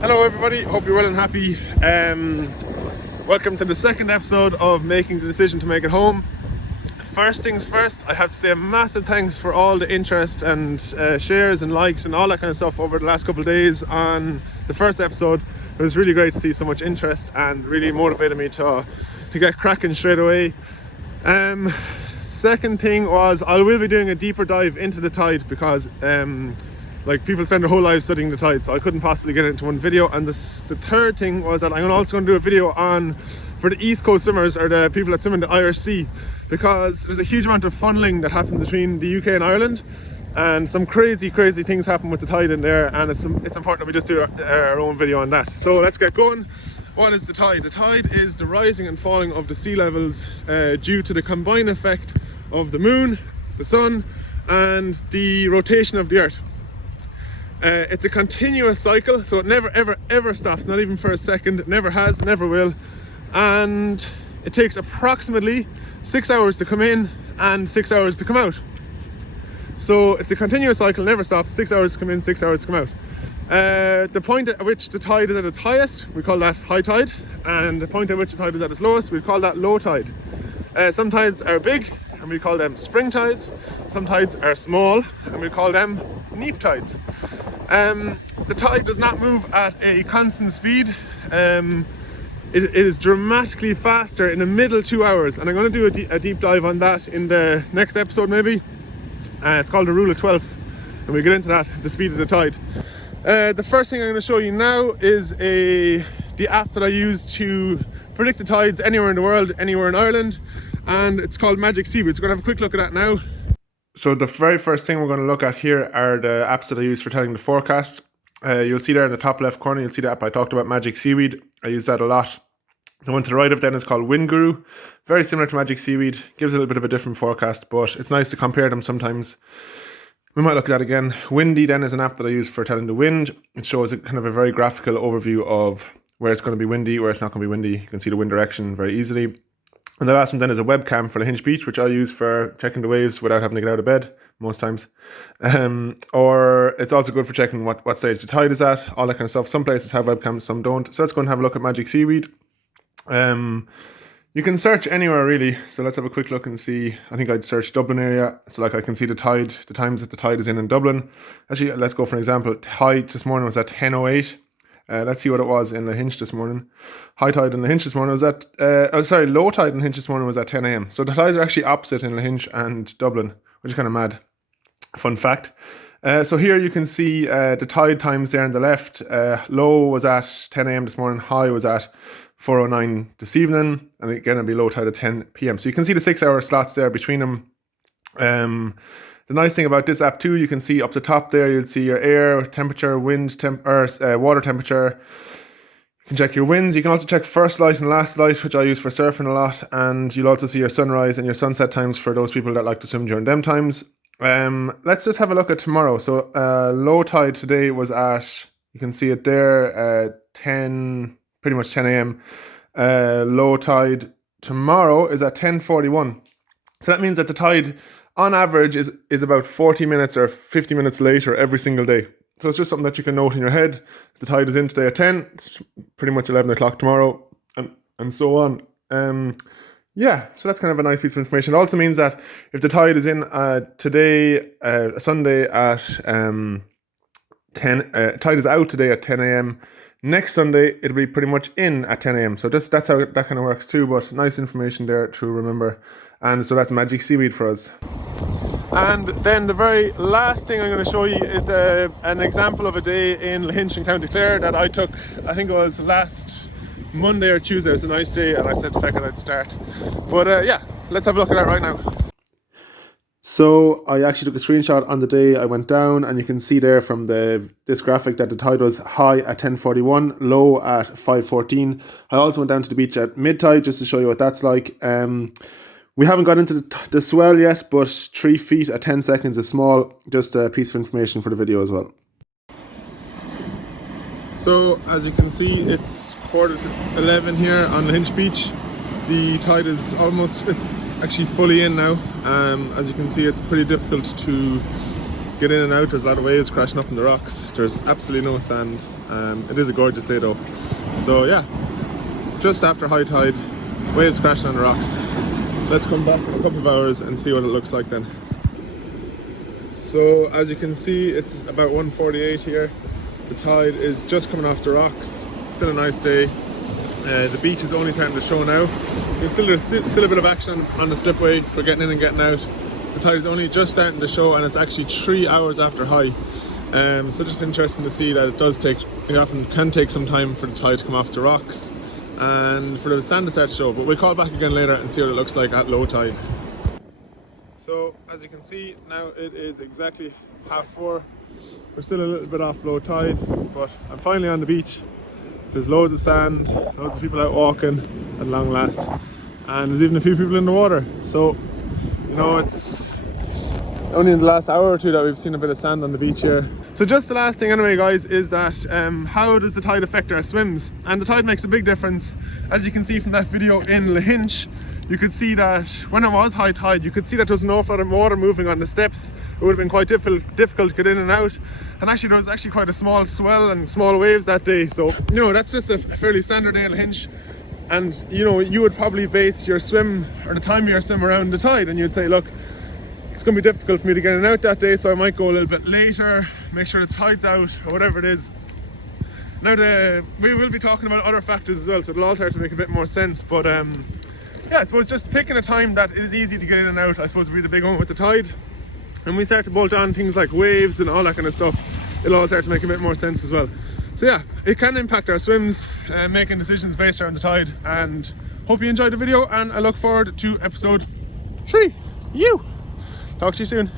Hello everybody, hope you're well and happy. Welcome to the second episode of making the decision to make it home. First things first, I have to say a massive thanks for all the interest and shares and likes and all that kind of stuff over the last couple of days on the first episode. It was really great to see so much interest and really motivated me to get cracking straight away. Second thing was I will be doing a deeper dive into the tide because people spend their whole lives studying the tide, so I couldn't possibly get it into one video. And the third thing was that I'm also going to do a video for the East Coast swimmers, or the people that swim in the Irish Sea, because there's a huge amount of funneling that happens between the UK and Ireland, and some crazy things happen with the tide in there, and it's important that we just do our own video on that. So let's get going. What is the tide? The tide is the rising and falling of the sea levels due to the combined effect of the moon, the sun, and the rotation of the earth. It's a continuous cycle, so it never ever stops, not even for a second. It never has, never will. And it takes approximately 6 hours to come in and 6 hours to come out. So it's a continuous cycle, never stops. 6 hours to come in, 6 hours to come out. The point at which the tide is at its highest, we call that high tide, and the point at which the tide is at its lowest, we call that low tide. Some tides are big and we call them spring tides. Some tides are small and we call them neap tides. The tide does not move at a constant speed. It is dramatically faster in the middle 2 hours, and I'm going to do a deep dive on that in the next episode maybe. It's called the rule of 12ths, and we'll get into that, the speed of the tide. The first thing I'm going to show you now is the app that I use to predict the tides anywhere in the world, anywhere in Ireland, and it's called Magic Seaweed. So we're going to have a quick look at that now. So the very first thing we're going to look at here are the apps that I use for telling the forecast. You'll see there in the top left corner, you'll see the app I talked about, Magic Seaweed. I use that a lot. The one to the right of then is called Wind Guru. Very similar to Magic Seaweed, gives a little bit of a different forecast, but it's nice to compare them sometimes. We might look at that again. Windy then is an app that I use for telling the wind. It shows a kind of a very graphical overview of where it's going to be windy, where it's not going to be windy. You can see the wind direction very easily. And the last one then is a webcam for Lahinch Beach, which I use for checking the waves without having to get out of bed most times. Or it's also good for checking what stage the tide is at, all that kind of stuff. Some places have webcams, some don't. So let's go and have a look at Magic Seaweed. You can search anywhere really. So let's have a quick look and see. I think I'd search Dublin area. So like I can see the tide, the times that the tide is in Dublin. Actually, let's go for an example. Tide this morning was at 10:08. Let's see what it was in Lahinch this morning. High tide in Lahinch this morning was at, low tide in Lahinch this morning was at 10 a.m. So the tides are actually opposite in Lahinch and Dublin, which is kind of mad. Fun fact. So here you can see the tide times there on the left. Low was at 10 a.m. this morning, high was at 4:09 this evening, and again it'll be low tide at 10 p.m. So you can see the 6 hour slots there between them. The nice thing about this app too, you can see up the top there, you'll see your air temperature, water temperature. You can check your winds. You can also check first light and last light, which I use for surfing a lot. And you'll also see your sunrise and your sunset times for those people that like to swim during them times. Let's just have a look at tomorrow. So low tide today was at, you can see it there, 10, pretty much 10 a.m. Low tide tomorrow is at 10:41. So that means that the tide on average is about 40 minutes or 50 minutes later every single day. So it's just something that you can note in your head. The tide is in today at 10, it's pretty much 11 o'clock tomorrow, and so on. So that's kind of a nice piece of information. It also means that if the tide is in today, Sunday at 10, tide is out today at 10 a.m. Next Sunday, it'll be pretty much in at 10 a.m. So that's how that kind of works too, but nice information there to remember. And so that's Magic Seaweed for us. And then the very last thing I'm going to show you is an example of a day in Lahinch in County Clare that I took, I think it was last Monday or Tuesday. It was a nice day and I said feck it, I'd start. But let's have a look at that right now. So I actually took a screenshot on the day I went down, and you can see there from this graphic that the tide was high at 10:41, low at 5:14. I also went down to the beach at mid-tide just to show you what that's like. We haven't got into the swell yet, but 3 feet at 10 seconds is small. Just a piece of information for the video as well. So as you can see, it's 11:15 here on Lahinch Beach. The tide is it's actually fully in now. As you can see, it's pretty difficult to get in and out. There's a lot of waves crashing up in the rocks. There's absolutely no sand. It is a gorgeous day though. So yeah, just after high tide, waves crashing on the rocks. Let's come back in a couple of hours and see what it looks like then. So as you can see, it's about 1:48 here. The tide is just coming off the rocks. It's been a nice day. The beach is only starting to show now. There's still a bit of action on the slipway for getting in and getting out. The tide is only just starting to show, and it's actually 3 hours after high. So just interesting to see that it often can take some time for the tide to come off the rocks and for the sand to start to show. But we'll call back again later and see what it looks like at low tide. So as you can see, now it is exactly 4:30. We're still a little bit off low tide, but I'm finally on the beach. There's loads of sand, loads of people out walking at long last, and there's even a few people in the water. So, you know, it's only in the last hour or two that we've seen a bit of sand on the beach here. So just the last thing anyway, guys, is that how does the tide affect our swims? And the tide makes a big difference. As you can see from that video in Lahinch, you could see that when it was high tide, you could see that there was an awful lot of water moving on the steps. It would have been quite difficult to get in and out. And actually there was actually quite a small swell and small waves that day. So, you know, that's just a fairly standard day in Lahinch. And, you know, you would probably base your swim or the time of your swim around the tide, and you'd say, look, it's going to be difficult for me to get in and out that day, so I might go a little bit later, make sure the tide's out, or whatever it is. Now, we will be talking about other factors as well, so it'll all start to make a bit more sense. But yeah, I suppose just picking a time that is easy to get in and out, I suppose, would be the big one with the tide. And we start to bolt on things like waves and all that kind of stuff, it'll all start to make a bit more sense as well. So yeah, it can impact our swims, making decisions based around the tide. And hope you enjoyed the video, and I look forward to episode 3. Talk to you soon.